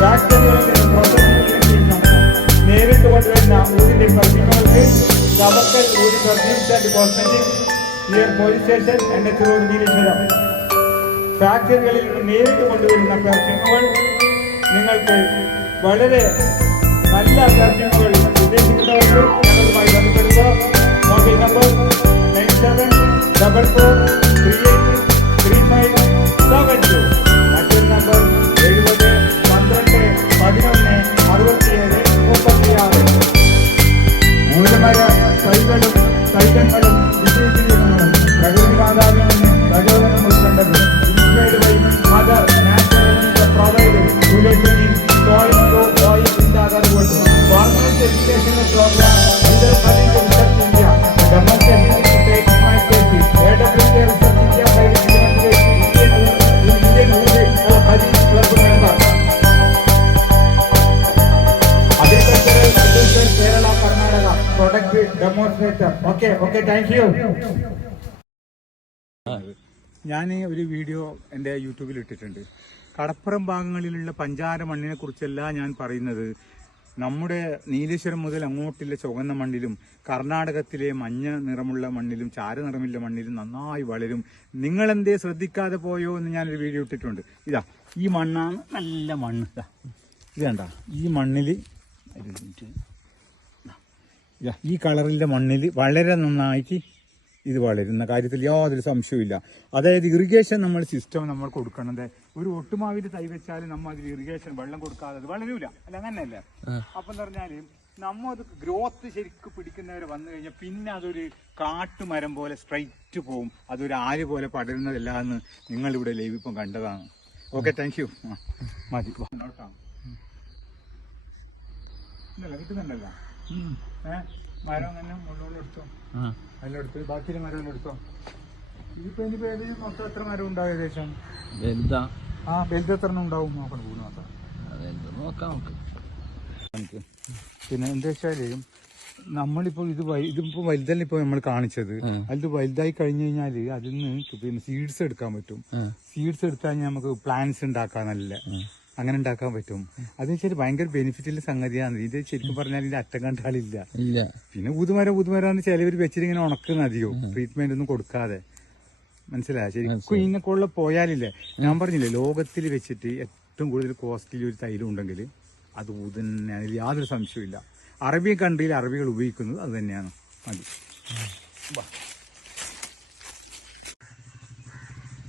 ഫാക്ടറികളിൽ നിന്ന് പ്രോസസ്സിംഗിന് ശേഷം നേരിട്ട് കൊണ്ടുവരുന്ന ഊരിന്റെ പെർഫ്യൂമുകൾക്ക് ചവക്കൽ ഊരി perfumes and cosmetics near police station NH road Nileshwaram. ഫാക്ടറികളിൽ നിന്ന് നേരിട്ട് കൊണ്ടുവരുന്ന പെർഫ്യൂമുകൾ നിങ്ങൾക്ക് വളരെ നല്ല പെർഫ്യൂമുകൾ ഉദ്ദേശിക്കുന്നവർക്ക് ഞങ്ങളുമായി ബന്ധപ്പെടുക. Mobile number 9734383572. മറ്റൊരു നമ്പർ 70 12 11 67 36. മൂലമര തൈകളും തൈലങ്ങളും വിശേഷീകരണങ്ങളും പ്രകൃതി മാതാവിൽ നിന്ന് പ്രചോദനം ഉൾക്കൊണ്ടത്. Inspired by mother natural provided solution soil to oil in the other world. Farmers educational program under Research India. Demonstration takes my safety. AWK Research India Private Limited. Indian Wood Hadith Club member. Agricultural Producer Kerala Karnataka. Product demonstrator. Okay, thank you. ഞാൻ ഒരു video എൻ്റെ യൂട്യൂബിൽ ഇട്ടിട്ടുണ്ട്. കടപ്പുറം ഭാഗങ്ങളിലുള്ള പഞ്ചാര മണ്ണിനെ കുറിച്ചല്ല ഞാൻ പറയുന്നത്. നമ്മുടെ നീലേശ്വരം മുതൽ അങ്ങോട്ടുള്ള ചുവന്ന മണ്ണിലും കർണാടകത്തിലെ മഞ്ഞ നിറമുള്ള മണ്ണിലും ചാരനിറമുള്ള മണ്ണിലും നന്നായി വളരും. നിങ്ങളെന്തേ ശ്രദ്ധിക്കാതെ പോയോ എന്ന് ഞാനൊരു വീഡിയോ ഇട്ടിട്ടുണ്ട്. ഇതാ ഈ മണ്ണാണ് നല്ല മണ്ണ്. ഇത് വേണ്ട ഈ മണ്ണിൽ ഈ കളറിൻ്റെ മണ്ണിൽ വളരെ നന്നായിട്ട് ഇത് വളരുന്ന കാര്യത്തിൽ യാതൊരു സംശയവുമില്ല. അതായത് ഇറിഗേഷൻ സിസ്റ്റം നമ്മൾ കൊടുക്കണത്. ഒരു ഒട്ടുമാവിന്റെ തൈ വെച്ചാൽ നമ്മൾ അതിൽ ഇറിഗേഷൻ വെള്ളം കൊടുക്കാതെ അത് വളരൂല. അല്ല അങ്ങനെയല്ല. അപ്പം എന്ന് പറഞ്ഞാല് നമ്മൾ അത് ഗ്രോത്ത് ശരിക്കും പിടിക്കുന്നവരെ വന്നു കഴിഞ്ഞാൽ പിന്നെ അതൊരു കാട്ടുമരം പോലെ സ്ട്രൈറ്റ് പോവും. അതൊരു ആര് പോലെ പടരുന്നതല്ല എന്ന് നിങ്ങളിവിടെ ലൈവ് ഇപ്പം കണ്ടതാണ്. Okay, thank you. മതി ഇല്ലല്ല കിട്ടുന്നുണ്ടല്ലോ. മരം തന്നെ മുള്ളോളം എടുത്തോ, അതിലെടുത്ത് ബാക്കിയുള്ള മരം എടുത്തോ. ഇതിപ്പോ ഇനിയിപ്പോ ഏകദേശം മൊത്തം എത്ര മരം ഉണ്ടാവും ഏകദേശം? വലുത് എത്ര ഉണ്ടാവും നോക്കണം. നോക്കാം. പിന്നെ എന്താ വെച്ചാല് നമ്മളിപ്പോ ഇതിപ്പോ വലുതല്ല ഇപ്പൊ നമ്മൾ കാണിച്ചത്. അതിൽ വലുതായി കഴിഞ്ഞു കഴിഞ്ഞാല് അതിൽ നിന്ന് പിന്നെ സീഡ്സ് എടുക്കാൻ പറ്റും. സീഡ്സ് എടുത്താൽ നമുക്ക് പ്ലാന്റ്സ് ഉണ്ടാക്കാൻ നല്ല അങ്ങനെ ഉണ്ടാക്കാൻ പറ്റും. അതെന്ന് വെച്ചാൽ ഭയങ്കര ബെനിഫിറ്റുള്ള സംഗതിയാണ്. ഇത് ശരിക്കും പറഞ്ഞാൽ ഇതിന്റെ അറ്റം കണ്ടാലില്ല. പിന്നെ ഊതുമരം ചിലവർ വെച്ചിട്ട് ഇങ്ങനെ ഉണക്കുന്ന അധികം ട്രീറ്റ്മെന്റ് ഒന്നും കൊടുക്കാതെ. മനസ്സിലായ? ശരിക്കും ഇതിനെക്കുള്ള പോയാലില്ലേ, ഞാൻ പറഞ്ഞില്ലേ ലോകത്തിൽ വെച്ചിട്ട് ഏറ്റവും കൂടുതൽ കോസ്റ്റ്ലി ഒരു തൈലം ഉണ്ടെങ്കിൽ അത് ഊത് തന്നെയാണ്. അതിൽ യാതൊരു സംശയമില്ല. അറബിയൻ കൺട്രിയിൽ അറബികൾ ഉപയോഗിക്കുന്നത് അത് തന്നെയാണ്. മതി.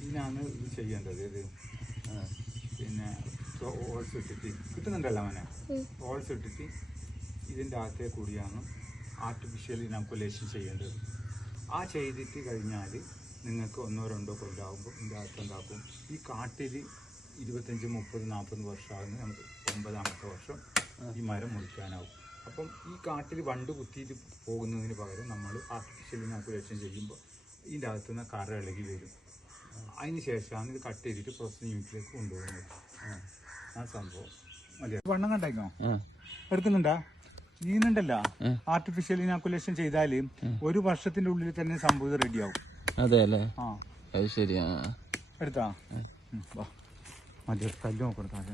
ഇതിനാണ് ഇത് ചെയ്യേണ്ടത്. ഇത് പിന്നെ ഓൾസ് ഇട്ടിട്ട് കിട്ടുന്നുണ്ടല്ലോ അവനെ. ഓൾസ് ഇട്ടിട്ട് ഇതിൻ്റെ അകത്തെ കൂടിയാണ് ആർട്ടിഫിഷ്യൽ ഇനാക്കുലേഷൻ ചെയ്യേണ്ടത്. ആ ചെയ്തിട്ട് കഴിഞ്ഞാൽ നിങ്ങൾക്ക് 1-2 കൊല്ലാകുമ്പോൾ ഇതിൻ്റെ അകത്ത് ഉണ്ടാക്കും. ഈ കാട്ടിൽ 25, 30, 40 വർഷമാകുന്ന നമുക്ക് 9ാമത്തെ വർഷം ഈ മരം മുറിക്കാനാവും. അപ്പം ഈ കാട്ടിൽ വണ്ട് കുത്തിയിട്ട് പോകുന്നതിന് പകരം നമ്മൾ ആർട്ടിഫിഷ്യൽ ഇനാക്കുലേഷൻ ചെയ്യുമ്പോൾ ഇതിൻ്റെ അകത്തുനിന്ന് കറ ഇളകി വരും. അതിന് ശേഷമാണ് ഇത് കട്ട് ചെയ്തിട്ട് പ്രോസസ്സിംഗ് യൂണിറ്റിലേക്ക് കൊണ്ടുപോകുന്നത്. ആ സംഭവം മതി. വണ്ണം കണ്ടായിക്കോ എടുക്കുന്നുണ്ടാ? ചെയ്യുന്നുണ്ടല്ലോ. ആർട്ടിഫിഷ്യൽ ഇനാക്കുലേഷൻ ചെയ്താല് 1 വർഷത്തിന്റെ ഉള്ളിൽ തന്നെ സംഭവം റെഡിയാവും. അതെ അല്ലേ? അത് ശരിയാ. എടുത്താ മതി. കല്ല് നോക്കണം താഴെ.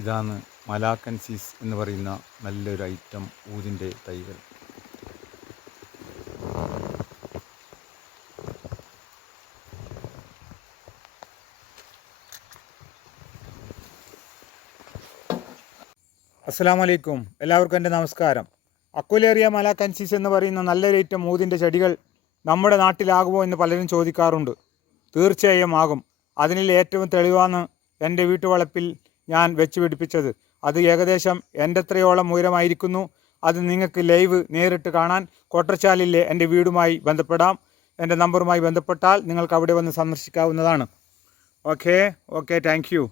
ഇതാണ് മലാക്കൻസീസ് എന്ന് പറയുന്ന നല്ലൊരു ഐറ്റം ഊതിൻ്റെ തൈകൾ. അസ്സലാമു അലൈക്കും, എല്ലാവർക്കും എൻ്റെ നമസ്കാരം. അക്വലേറിയ മലാക്കൻസിസ് എന്ന് പറയുന്ന നല്ലൊരു ഐറ്റം മൂതിൻ്റെ ചെടികൾ നമ്മുടെ നാട്ടിലാകുമോ എന്ന് പലരും ചോദിക്കാറുണ്ട്. തീർച്ചയായും ആകും. അതിനിൽ ഏറ്റവും തെളിവാണ് എൻ്റെ വീട്ടുവളപ്പിൽ ഞാൻ വെച്ച് പിടിപ്പിച്ചത്. അത് ഏകദേശം എൻ്റെ അത്രയോളം ഉയരമായിരിക്കുന്നു. അത് നിങ്ങൾക്ക് ലൈവ് നേരിട്ട് കാണാൻ കോട്ടർച്ചാലിലെ എൻ്റെ വീടുമായി ബന്ധപ്പെടാം. എൻ്റെ നമ്പറുമായി ബന്ധപ്പെട്ടാൽ നിങ്ങൾക്ക് അവിടെ വന്ന് സന്ദർശിക്കാവുന്നതാണ്. Okay, thank you.